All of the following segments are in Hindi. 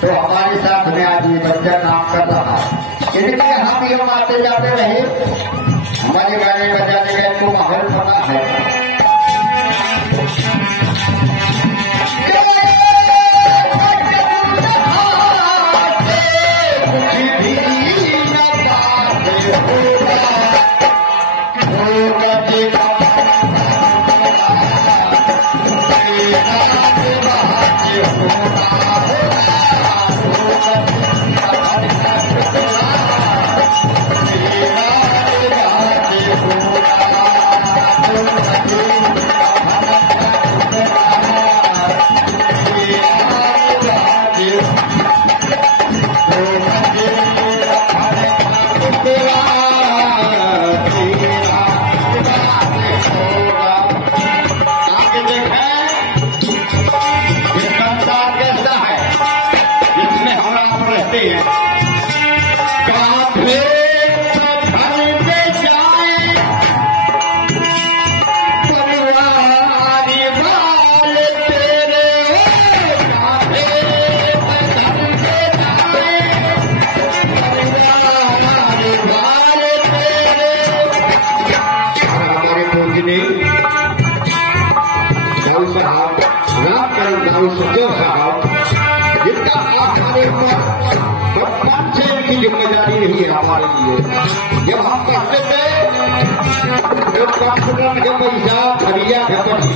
तो हमारे साथ में आज ये बच्चा काम कर रहा है। इसलिए हम ये आते जाते रहे, हमारे गाने बजाने का तो माहौल बना है। जिम्मेदारी नहीं है हमारे लिए। जब हम पढ़ते थे तो कंप्यूटर का पैसा खरीदा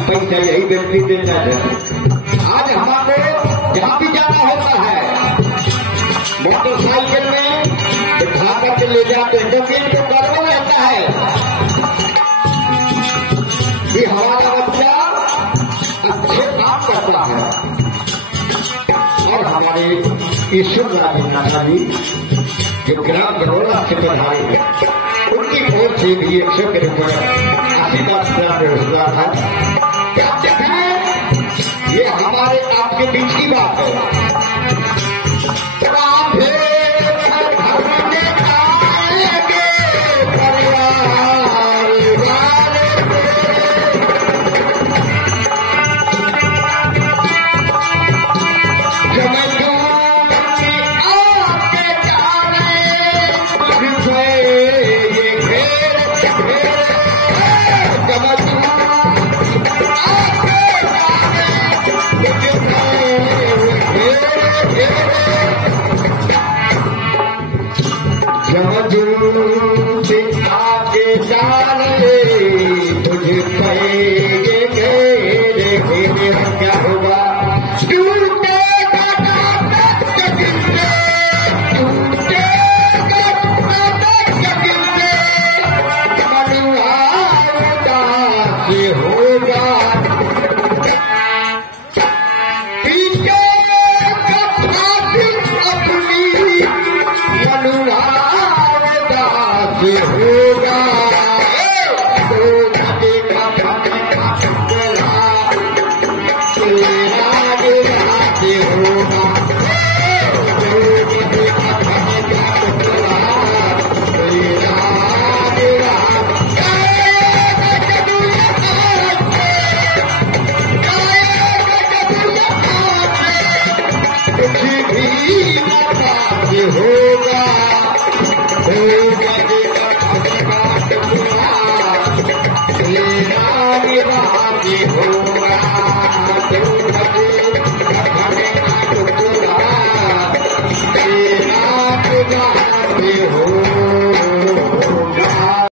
पैसा यही व्यक्ति देता है। आज हमारे जहाँ भी जाना होता है मोटरसाइकिल में बिठा करके ले जाते हैं, क्योंकि इनको गर्व रहता है कि हमारा बच्चा अच्छे काम करता है। और हमारे ईश्वर नारायण जी जो ग्राम बड़ौदा से प्रधान है, उनकी ओर से भी 100 के ऊपर आशीर्वाद रोजगार है। क्या देखें, ये हमारे आपके बीच की बात है। क्या होगा हो